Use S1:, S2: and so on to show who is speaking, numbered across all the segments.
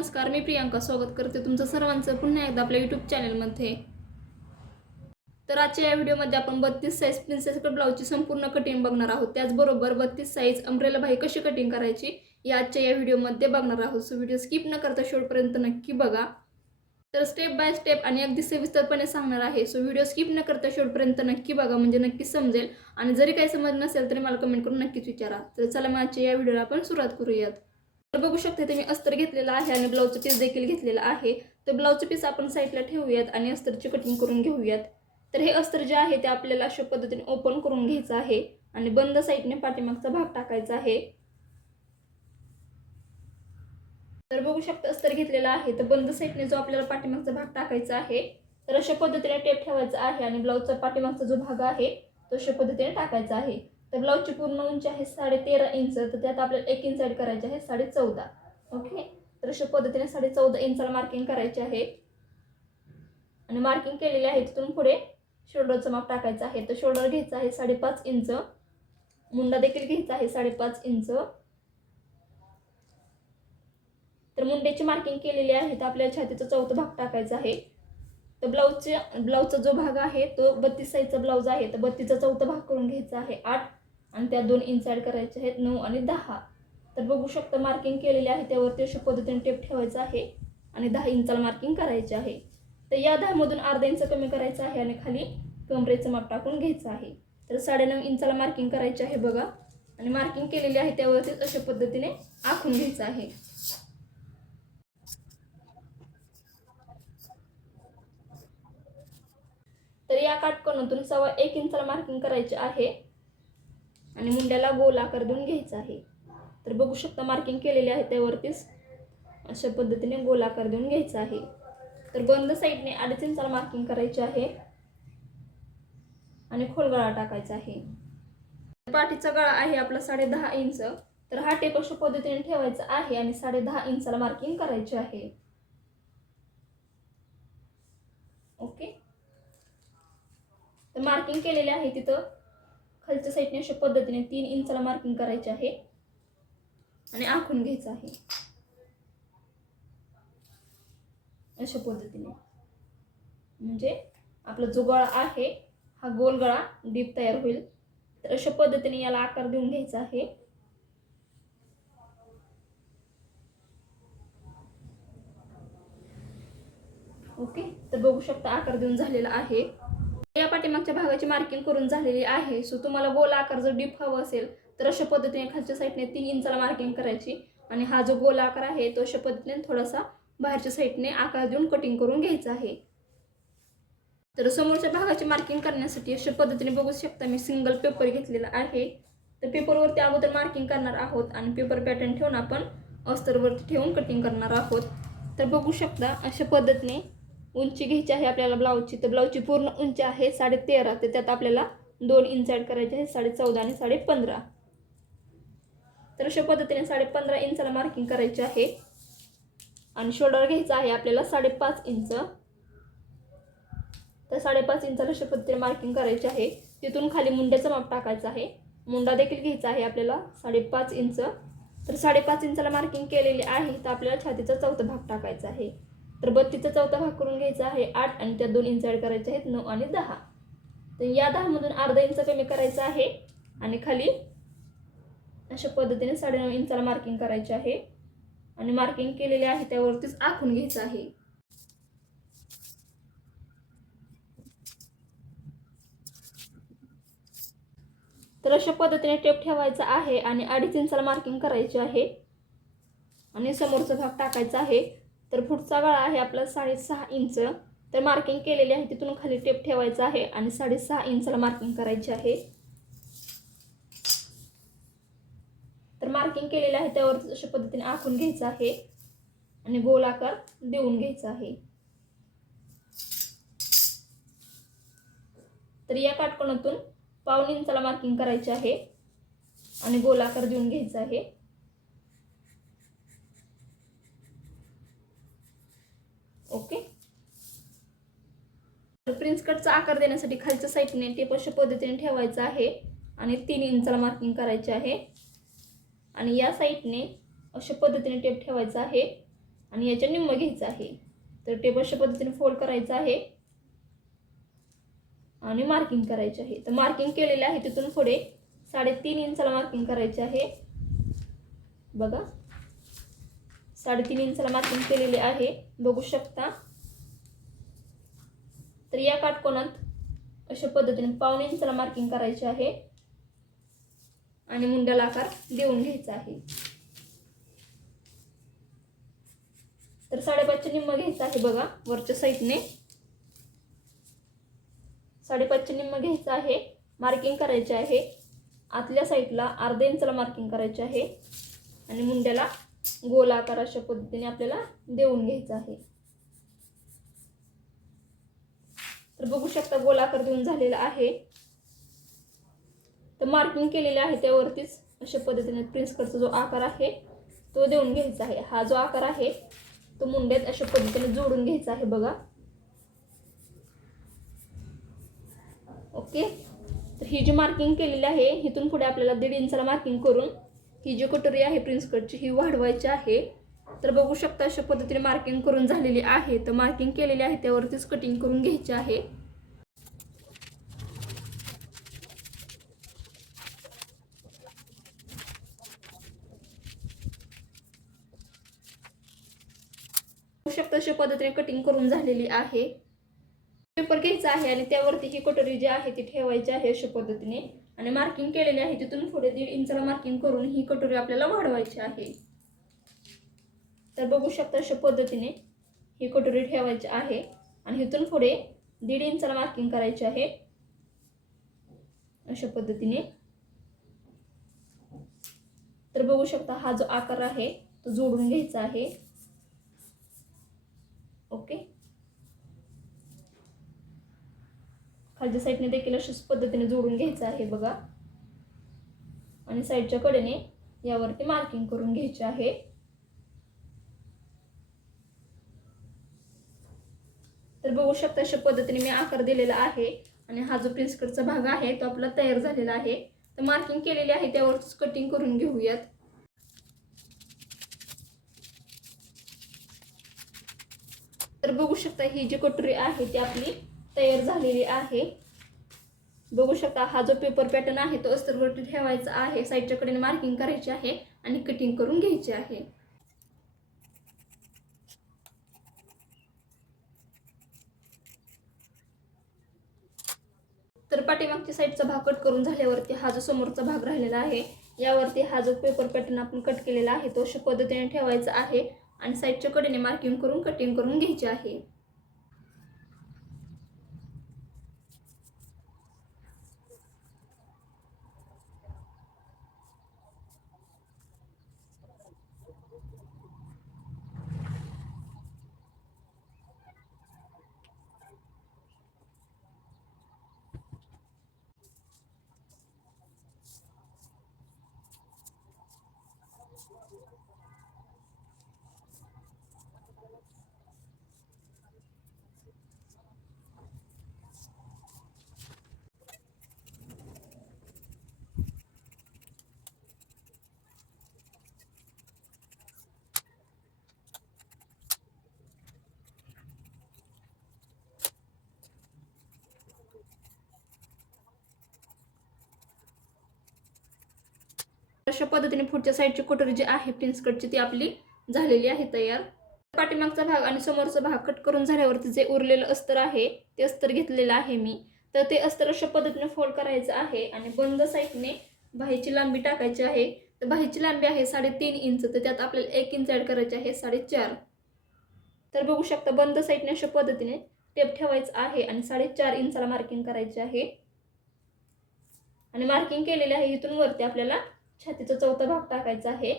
S1: नमस्कार मी प्रियांका स्वागत करते तुमचं सर्वांचं पुन्हा एकदा आपल्या यूट्यूब चॅनलमध्ये तर आजच्या या व्हिडिओमध्ये आपण बत्तीस साईज प्रिन्सेस कट ब्लाऊजची संपूर्ण कटिंग बघणार आहोत. त्याचबरोबर बत्तीस साईज अम्ब्रेला भाई कशी कटिंग करायची या आजच्या या व्हिडिओमध्ये बघणार आहोत. सो व्हिडिओ स्किप न करता शेवटपर्यंत नक्की बघा. तर स्टेप बाय स्टेप आणि अगदी सविस्तरपणे सांगणार आहे. सो व्हिडिओ स्किप न करता शेवटपर्यंत नक्की बघा म्हणजे नक्कीच समजेल. आणि जरी काही समज नसेल तरी मला कमेंट करून नक्कीच विचारा. तर चला मग आजच्या या व्हिडिओला आपण सुरुवात करूयात. तर बघू शकता ते मी अस्तर घेतलेला आहे आणि ब्लाऊजचं पीस देखील घेतलेलं आहे. तर ब्लाऊजचं पीस आपण साईडला ठेवूयात आणि अस्तरची कटिंग करून घेऊयात. तर हे अस्तर जे आहे ते आपल्याला अशा पद्धतीने ओपन करून घ्यायचं आहे आणि बंद साईडने पाठीमागचा भाग टाकायचा आहे. तर बघू शकता अस्तर घेतलेलं आहे. तर बंद साईडने जो आपल्याला पाठीमागचा भाग टाकायचा आहे तर अशा पद्धतीने टेप ठेवायचा आहे आणि ब्लाऊजचा पाठीमागचा जो भाग आहे तो अशा पद्धतीने टाकायचा आहे. तर ब्लाऊजची पूर्ण उंची आहे साडे तेरा इंच तर त्यात आपल्याला एक इंच ॲड करायची आहे साडे चौदा ओके तर अशा पद्धतीने साडे चौदा इंचाला मार्किंग करायचे आहे. आणि मार्किंग केलेले आहे तिथून पुढे शोल्डरचं माप टाकायचं आहे. तर शोल्डर घ्यायचं आहे साडेपाच इंच. मुंडा देखील घ्यायचा आहे साडेपाच इंच. तर मुंड्याची मार्किंग केलेली आहे तर आपल्या छातीचा चौथा भाग टाकायचा आहे. तर ब्लाऊजचे ब्लाऊजचा जो भाग आहे तो बत्तीस साईजचा ब्लाऊज आहे. तर बत्तीसचा चौथा भाग करून घ्यायचा आहे. आठ आणि त्या दोन इन्साईड करायच्या करायचे आहेत नऊ आणि दहा. तर बघू शकता मार्किंग केलेले आहे त्यावरती अशा पद्धतीने टेप ठेवायचं आहे आणि दहा इंचाला मार्किंग करायचे आहे. तर या दहामधून अर्धा इंच कमी करायचं आहे आणि खाली कमरेचं माप टाकून घ्यायचं आहे. तर साडेनऊ इंचाला मार्किंग करायचे आहे बघा. आणि मार्किंग केलेली आहे त्यावरतीच अशा पद्धतीने आखून घ्यायचं आहे. तर या काटकोनातून सव्वा एक इंचाला मार्किंग करायचे आहे. आणि मुंड्याला गोल आकार देऊन घ्यायचा आहे. तर बघू शकता मार्किंग केलेले आहे त्यावरतीच. अशा पद्धतीने गोल आकार देऊन घ्यायचा आहे. तर बंद साईडने अडीच इंचाला मार्किंग करायचे आहे. आणि खोलगळा टाकायचा आहे. पाठीचा गळा आहे आपला साडे दहा इंच. तर हा टेप अशा पद्धतीने ठेवायचा आहे आणि साडे दहा इंचाला मार्किंग करायचे आहे. ओके? तर मार्किंग केलेले आहे तिथं. खालच्या साईडने अशा पद्धतीने तीन इंचाला मार्किंग करायचे आहे. आणि आखून घ्यायचं आहे. अशा पद्धतीने. म्हणजे आपला जो गळा आहे हा गोल गळा डीप तयार होईल. तर अशा पद्धतीने याला आकार देऊन घ्यायचा आहे. ओके? तर बघू शकता आकार देऊन झालेला आहे. पाठीमागच्या भागाची मार्किंग करून झालेली आहे. सो तुम्हाला गोल आकार जर डीप हवा असेल तर अशा पद्धतीने खालच्या साईडने तीन इंचाला मार्किंग करायची. आणि हा जो गोल आकार आहे तो अशा पद्धतीने थोडासा बाहेरच्या साईडने आकार देऊन कटिंग करून घ्यायचा आहे. तर समोरच्या भागाची मार्किंग करण्यासाठी अशा पद्धतीने बघू शकता मी सिंगल पेपर घेतलेला आहे. तर पेपरवरती अगोदर मार्किंग करणार आहोत आणि पेपर पॅटर्न ठेवून आपण अस्तरवरती ठेवून कटिंग करणार आहोत. तर बघू शकता अशा पद्धतीने उंची घ्यायची आहे आपल्याला ब्लाऊजची तर ब्लाऊजची पूर्ण उंची आहे साडे तेरा तर त्यात आपल्याला दोन इंच ॲड करायचे आहे साडे चौदा आणि साडे पंधरा तर अशा पद्धतीने साडे पंधरा इंचाला मार्किंग करायचे आहे. आणि शोल्डर घ्यायचं आहे आपल्याला साडेपाच इंच. तर साडेपाच इंचाला अशा पद्धतीने मार्किंग करायचे आहे. तिथून खाली मुंड्याचं माप टाकायचं आहे. मुंडा देखील घ्यायचा आहे आपल्याला साडेपाच इंच. तर साडेपाच इंचाला मार्किंग केलेली आहे तर आपल्याला छातीचा चौथा भाग टाकायचा आहे. तर बत्तीसचा चौथा भाग करून घ्यायचा आहे आठ आणि त्या दोन इंच ॲड करायचे आहेत नऊ आणि दहा. तर या दहामधून अर्धा इंच कमी करायचा आहे आणि खाली अशा पद्धतीने साडेनऊ इंचाला मार्किंग करायचे आहे. आणि मार्किंग केलेले आहे त्यावरतीच आखून घ्यायचं आहे. तर अशा पद्धतीने टेप ठेवायचा आहे आणि अडीच इंचाला मार्किंग करायचे आहे. आणि समोरचा भाग टाकायचा आहे. तर पुढचा गळा आहे आपला साडेसहा इंच. तर मार्किंग केलेली आहे तिथून खाली टेप ठेवायचा आहे आणि साडेसहा इंचाला मार्किंग करायची आहे. तर मार्किंग केलेलं आहे त्यावर अशा पद्धतीने आखून घ्यायचं आहे आणि गोलाकार देऊन घ्यायचा आहे. तर या काटकोनातून पाऊन इंचाला मार्किंग करायचे आहे आणि गोलाकार देऊन घ्यायचा आहे. ओके? तर प्रिन्स कटचा आकार देण्यासाठी खालच्या साईडने टेप अशा पद्धतीने ठेवायचं आहे. आणि तीन इंचाला मार्किंग करायचे आहे. आणि या साईडने अशा पद्धतीने टेप ठेवायचा आहे. आणि याच्या निम्म घ्यायचं आहे. तर टेप अशा पद्धतीने फोल्ड करायचं आहे. आणि मार्किंग करायचे आहे. तर मार्किंग केलेले आहे तिथून पुढे. साडेतीन इंचाला मार्किंग करायचे आहे. बघा. साडेतीन इंचाला मार्किंग केलेले आहे. बघू शकता. तर या काटकोनात अशा पद्धतीने पावणे इंचाला मार्किंग करायचे आहे. आणि मुंड्याला आकार देऊन घ्यायचा आहे. तर साडेपाचचे निम्म घ्यायचं आहे बघा वरच्या साईडने साडेपाचचे निम्म घ्यायचं आहे मार्किंग करायचे आहे. आतल्या साईडला अर्ध्या इंचाला मार्किंग करायचे आहे. आणि मुंड्याला गोलाकार अशा पद्धतीने आपल्याला देऊन घ्यायचा आहे. तर बघू शकता गोलाकार देऊन झालेला आहे. तर मार्किंग केलेले आहे त्यावरतीच अशा पद्धतीने प्रिन्स कटचा जो आकार आहे तो देऊन घ्यायचा आहे. हा जो आकार आहे तो मुंड्यात अशा पद्धतीने जोडून घ्यायचा आहे बघा. ओके? तर ही जी मार्किंग केलेली आहे इथून पुढे आपल्याला दीड इंचाला मार्किंग करून ही जी कटोरी आहे प्रिन्स कटची ही वाढवायची आहे. तर बघू शकता अशा पद्धतीने मार्किंग करून झालेली आहे. तर मार्किंग केलेली आहे त्यावरतीच कटिंग करून घ्यायची आहे. बघू शकता अशा पद्धतीने कटिंग करून झालेली आहे. पेपर घ्यायचा आहे आणि त्यावरती ही कटोरी जी आहे ती ठेवायची आहे अशा पद्धतीने. आणि मार्किंग केलेली आहे तिथून पुढे दीड इंचाला मार्किंग करून ही कटोरी आपल्याला वाढवायची आहे. तर बघू शकता अशा पद्धतीने ही कटोरी ठेवायची आहे आणि इथून पुढे दीड इंचाला मार्किंग करायची आहे. अशा पद्धतीने. तर बघू शकता हा जो आकार आहे तो जोडून घ्यायचा आहे. ओके. खालच्या साईडने देखील अशाच पद्धतीने जोडून घ्यायचं आहे बघा. आणि साईडच्या कडेने यावरती मार्किंग करून घ्यायचे आहे. तर बघू शकता अशा पद्धतीने मी आकार दिलेला आहे आणि हा जो प्रिन्सकटचा भाग आहे तो आपला तयार झालेला आहे. तर मार्किंग केलेली आहे त्यावरच कटिंग करून घेऊयात. तर बघू शकता ही जी कटोरी आहे ती आपली तयार झालेली आहे. बघू शकता हा जो पेपर पॅटर्न आहे तो अस्तरवरती ठेवायचा आहे. साईडच्या कडेने मार्किंग करायची आहे आणि कटिंग करून घ्यायची आहे. तर पाठीमागच्या साईडचा भाग कट करून झाल्यावरती हा जो समोरचा भाग राहिलेला आहे यावरती हा जो पेपर पॅटर्न आपण कट केलेला आहे तो अशा पद्धतीने ठेवायचा आहे आणि साईडच्या कडेने मार्किंग करून कटिंग करून घ्यायची आहे. अशा पद्धतीने पुढच्या साईडची कटोरी जी आहे पिन्सकटची ती आपली झालेली आहे तयार. पाठीमागचा भाग आणि समोरचा भाग कट करून झाल्यावरती जे उरलेलं अस्तर आहे ते अस्तर घेतलेलं आहे मी. तर ते अस्तर अशा पद्धतीने फोल्ड करायचं आहे आणि बंद साईडने बाहीची लांबी टाकायची आहे. तर बाहीची लांबी आहे साडेतीन इंच तर त्यात आपल्याला एक इंच ॲड करायची आहे साडेचार. तर बघू शकता बंद साईडने अशा पद्धतीने टेप ठेवायचं आहे आणि साडेचार इंचाला मार्किंग करायची आहे. आणि मार्किंग केलेली आहे इथून वरती आपल्याला छातीचा चौथा भाग टाकायचा आहे.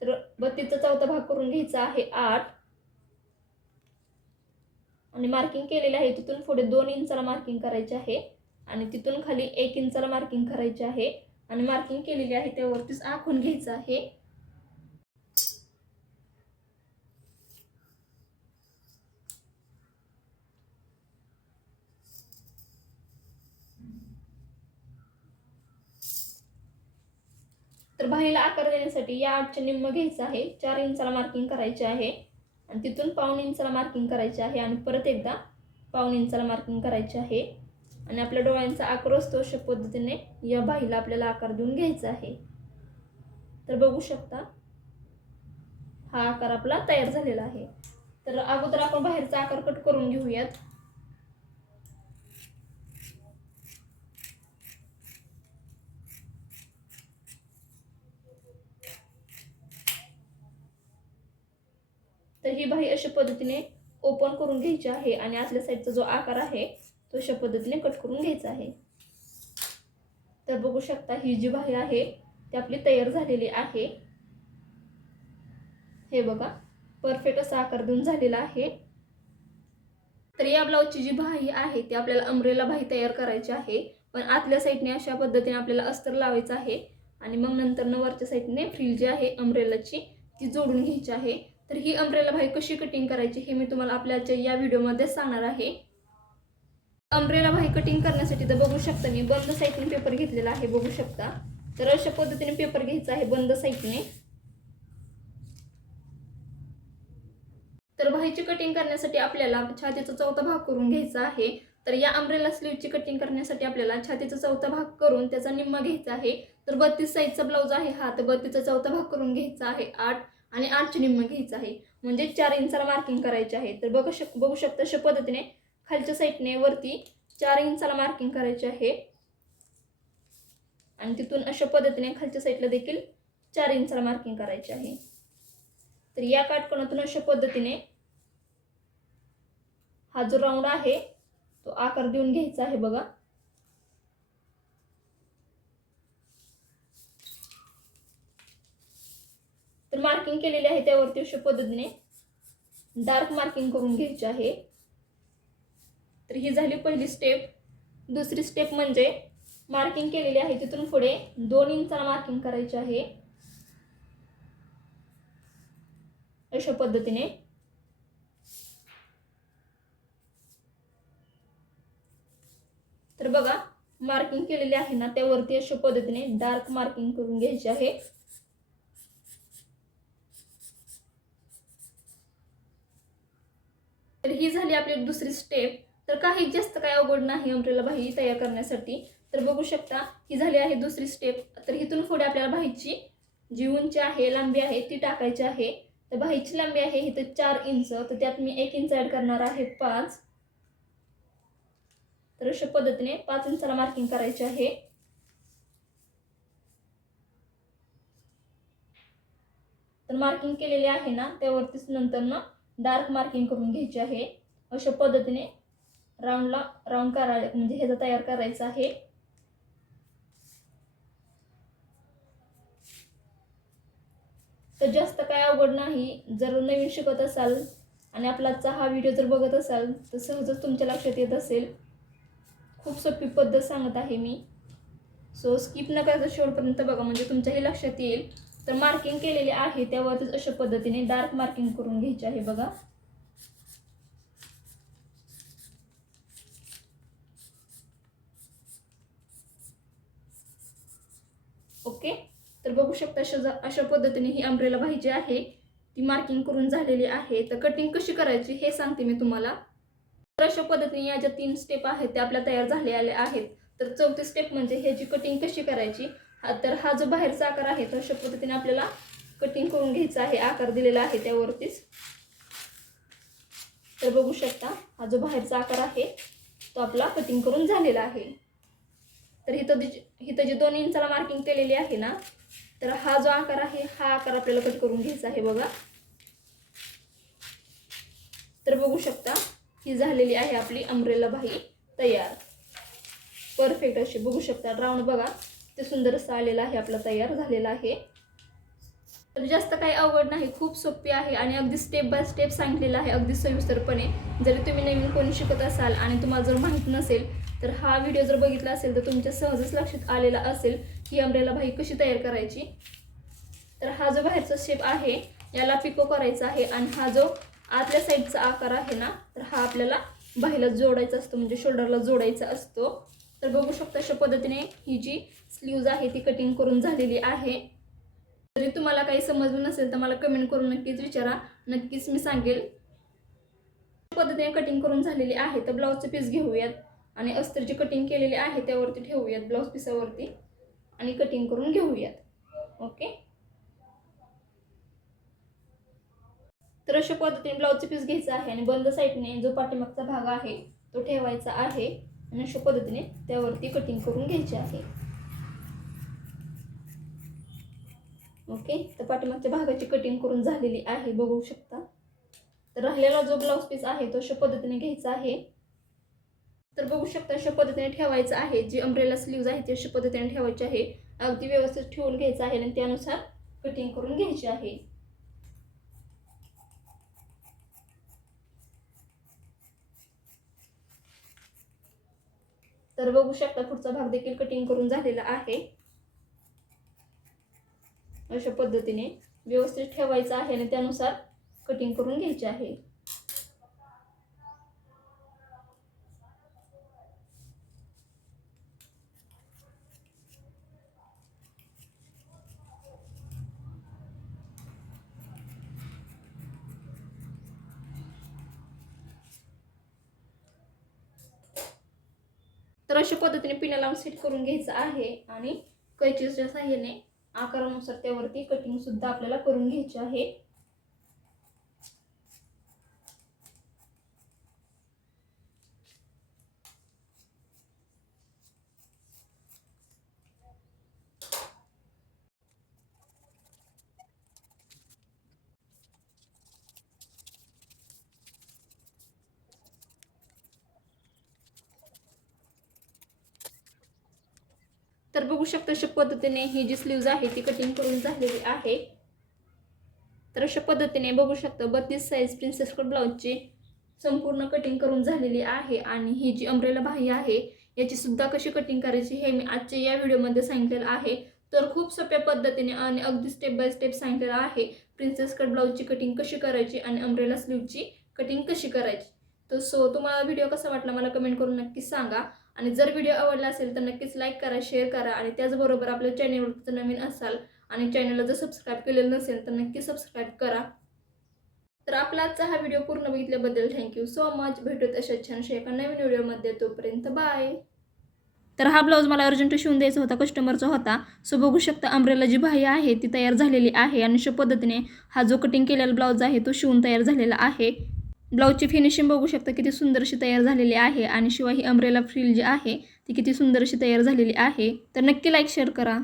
S1: तर बत्तीचा चौथा भाग करून घ्यायचा आहे आठ. आणि मार्किंग केलेलं आहे तिथून पुढे दोन इंचाला मार्किंग करायचे आहे. आणि तिथून खाली एक इंचाला मार्किंग करायचे आहे. आणि मार्किंग केलेली आहे त्यावरतीच आखून घ्यायचं आहे. तर बाहीला आकार देण्यासाठी या आठच्या निम्म घ्यायचं आहे. चार इंचाला मार्किंग करायचे आहे. आणि तिथून पाऊण इंचाला मार्किंग करायचे आहे. आणि परत एकदा पाऊण इंचाला मार्किंग करायचे आहे. आणि आपल्या डोळ्यांचा आकार असतो अशा पद्धतीने या बाहीला आपल्याला आकार देऊन घ्यायचा आहे. तर बघू शकता हा आकार आपला तयार झालेला आहे. तर अगोदर आपण बाहेरचा आकार कट करून घेऊयात. तर ही बाही अशा पद्धतीने ओपन करून घ्यायची आहे आणि आतल्या साईडचा जो आकार आहे तो अशा पद्धतीने कट करून घ्यायचा आहे. तर बघू शकता ही जी बाही आहे ती आपली तयार झालेली आहे. हे बघा परफेक्ट असा आकार देऊन झालेला आहे. तर या ब्लाऊजची जी बाही आहे ती आपल्याला अमरेला बाही तयार करायची आहे. पण आतल्या साईडने अशा पद्धतीने आपल्याला अस्तर लावायचं आहे. आणि मग नंतर न वरच्या साईडने फ्रिल जी आहे अमरेलाची ती जोडून घ्यायची आहे. तर ही अम्ब्रेला बाही कशी कटिंग करायची हे मी तुम्हाला आपल्याच्या या व्हिडिओमध्ये सांगणार आहे. अम्ब्रेला बाही कटिंग करण्यासाठी तर बघू शकता मी बंद साईडने पेपर घेतलेला आहे बघू शकता. तर अशा पद्धतीने पेपर घ्यायचा आहे बंद साईडने तर बाहीची कटिंग करण्यासाठी आपल्याला छातीचा चौथा भाग करून घ्यायचा आहे. तर या अम्ब्रेला स्लीवची कटिंग करण्यासाठी आपल्याला छातीचा चौथा भाग करून त्याचा निम्मा घ्यायचा आहे. तर बत्तीस साईजचा ब्लाऊज आहे हा तर बत्तीसचा चौथा भाग करून घ्यायचा आहे. आठ आणि आठचे निम्म घ्यायचं आहे. म्हणजे चार इंचाला मार्किंग करायचे आहे. तर बघू शक बघू शकता अशा पद्धतीने खालच्या साईडने वरती चार इंचाला मार्किंग करायचे आहे. आणि तिथून अशा पद्धतीने खालच्या साईडला देखील चार इंचाला मार्किंग करायचे आहे. तर या काटकोनातून अशा पद्धतीने हा जो राऊंड आहे तो आकार देऊन घ्यायचा आहे बघा. तर मार्किंग केलेले आहे त्यावरती अशा पद्धतीने. डार्क मार्किंग करून घ्यायचे आहे. तर ही झाली पहिली स्टेप दुसरी स्टेप म्हणजे मार्किंग केलेली आहे तिथून पुढे दोन इंचाला मार्किंग करायचे आहे. अशा पद्धतीने. तर बघा मार्किंग केलेली आहे ना त्यावरती अशा पद्धतीने डार्क मार्किंग करून घ्यायचे आहे तर ही दुसरी स्टेप तर काही जास्त काय अवघड नाही अमरेला बाही तयार करण्यासाठी. तर बघू शकता ही झाली आहे दुसरी स्टेप तर इथून पुढे आपल्याला बाहीची जी उंची आहे लांबी आहे ती टाकायची आहे. तर बाहीची लांबी आहे इथं चार इंच तर त्यात मी एक इंच ॲड करणार आहे पाच. तर अशा पद्धतीने पाच इंचाला मार्किंग करायचे आहे. तर मार्किंग केलेले आहे ना त्यावरतीच नंतर ना डार्क मार्किंग करून घ्यायचे आहे. अशा पद्धतीने राऊंडला राऊंड करा म्हणजे ह्याचा तयार करायचा आहे. तर जास्त काय अवघड नाही. जर नवीन शिकत असाल आणि आपलाचा हा व्हिडिओ जर बघत असाल तर सहजच तुमच्या लक्षात येत असेल. खूप सोपी पद्धत सांगत आहे मी. सो स्किप न करायचं शेवटपर्यंत बघा म्हणजे तुमच्याही लक्षात येईल. तर मार्किंग केलेले आहे त्यावरतीच अशा पद्धतीने डार्क मार्किंग करून घ्यायचे आहे बघा ओके तर बघू शकता अशा अशा पद्धतीने ही अम्ब्रेला पाहिजे आहे ती मार्किंग करून झालेली आहे. तर कटिंग कशी करायची हे सांगते मी तुम्हाला. तर अशा पद्धतीने या ज्या तीन स्टेप आहेत त्या आपल्या तयार झालेल्या आहेत. तर चौथी स्टेप म्हणजे ह्याची कटिंग कशी करायची हा तर हा जो बाहेरचा आकार आहे तो अशा पद्धतीने आपल्याला कटिंग करून घ्यायचा आहे. आकार दिलेला आहे त्यावरतीच. तर बघू शकता हा जो बाहेरचा आकार आहे तो आपला कटिंग करून झालेला आहे. तर हिथं हिथं इथं जी दोन इंचाला मार्किंग केलेली आहे ना तर हा जो आकार आहे हा आकार आपल्याला कट करून घ्यायचा आहे बघा. तर बघू शकता ही झालेली आहे आपली अमरेला बाही तयार. परफेक्ट अशी. बघू शकता राऊंड बघा. ते सुंदर असा आलेलं आहे आपला तयार झालेला आहे. तर जास्त काही अवघड नाही खूप सोपी आहे आणि अगदी स्टेप बाय स्टेप सांगितलेलं आहे अगदी सविस्तरपणे. जरी तुम्ही नवीन कोणी शिकत असाल आणि तुम्हाला जर माहीत नसेल तर हा व्हिडिओ जर बघितला असेल तर तुमच्या सहजच लक्षात आलेला असेल ही अमरेला भाई कशी तयार करायची. तर हा जो बाहेरचा शेप आहे याला पिको करायचा आहे आणि हा जो आतल्या साईडचा आकार आहे ना तर हा आपल्याला बाहीला जोडायचा असतो म्हणजे शोल्डरला जोडायचा असतो. तर बघू शकता अशा पद्धतीने ही जी स्लीव्ज आहे ती कटिंग करून झालेली आहे. जरी तुम्हाला काही समजलं नसेल तर मला कमेंट करून नक्कीच विचारा. नक्कीच मी सांगेल. पद्धतीने कटिंग करून झालेली आहे. तर ब्लाऊजचं पीस घेऊयात. आणि अस्तरची कटिंग केलेली आहे. त्यावरती ठेवूयात ब्लाऊज पिसावरती आणि कटिंग करून घेऊयात. ओके तर अशा पद्धतीने ब्लाऊजचं पीस घ्यायचं आहे. आणि बंद साईडने जो पाठीमागचा भाग आहे तो ठेवायचा आहे. आणि अशा पद्धतीने त्यावरती कटिंग करून घ्यायची आहे. ओके तर पाठीमागच्या भागाची कटिंग करून झालेली आहे बघू शकता. तर राहिलेला जो ब्लाऊज पीस आहे तो अशा पद्धतीने घ्यायचा आहे. तर बघू शकता अशा पद्धतीने ठेवायचं आहे. जी अम्ब्रेला स्लीव्ज आहे ती अशा पद्धतीने ठेवायची आहे. अगदी व्यवस्थित ठेवून घ्यायचं आहे आणि त्यानुसार कटिंग करून घ्यायची आहे. तर बघू शकता पुढचा भाग देखील कटिंग करून झालेला आहे. अशा पद्धतीने व्यवस्थित ठेवायचं आहे आणि त्यानुसार कटिंग करून घ्यायचे आहे. तर अशा पद्धतीने पिण्या लावून सेट करून घ्यायचं आहे आणि कैचीच्या साह्याने आकारानुसार त्यावरती कटिंग सुद्धा आपल्याला करून घ्यायची आहे. तर बघू शकता अशा पद्धतीने ही जी स्लीव्ज आहे ती कटिंग करून झालेली आहे. तर अशा पद्धतीने बघू शकता बत्तीस साईज प्रिन्सेस कट ब्लाऊजची संपूर्ण कटिंग करून झालेली आहे आणि ही जी अम्ब्रेला बाही आहे याची सुद्धा कशी कटिंग करायची हे मी आजच्या या व्हिडिओमध्ये सांगितलेलं आहे. तर खूप सोप्या पद्धतीने आणि अगदी स्टेप बाय स्टेप सांगितलेलं आहे प्रिन्सेस कट ब्लाऊजची कटिंग कशी करायची आणि अम्ब्रेला स्लीवची कटिंग कशी करायची. तर सो तुम्हाला व्हिडिओ कसा वाटला मला कमेंट करून नक्की सांगा. आणि जर व्हिडिओ आवडला असेल तर नक्कीच लाईक करा शेअर करा आणि त्याचबरोबर आपल्या चॅनेलवर जर नवीन असाल आणि चॅनलला जर सबस्क्राईब केलेलं नसेल तर नक्की सबस्क्राईब करा. तर आपला आजचा हा व्हिडिओ पूर्ण बघितल्याबद्दल थँक्यू सो मच भेटूत अशा छानशा एका नवीन व्हिडिओमध्ये तोपर्यंत बाय तर हा ब्लाऊज मला अर्जंट शिवून द्यायचा होता कस्टमरचा होता. सो बघू शकता अम्ब्रेला जी बाह्य आहे ती तयार झालेली आहे आणि अशा पद्धतीने हा जो कटिंग केलेला ब्लाऊज आहे तो शिवून तयार झालेला आहे. ब्लाऊजची फिनिशिंग बघू शकता किती सुंदर अशी तयार झालेली आहे. आणि शिवाय ही अम्ब्रेला फ्रिल जी आहे ती किती सुंदर अशी तयार झालेली आहे. तर नक्की लाईक शेअर करा.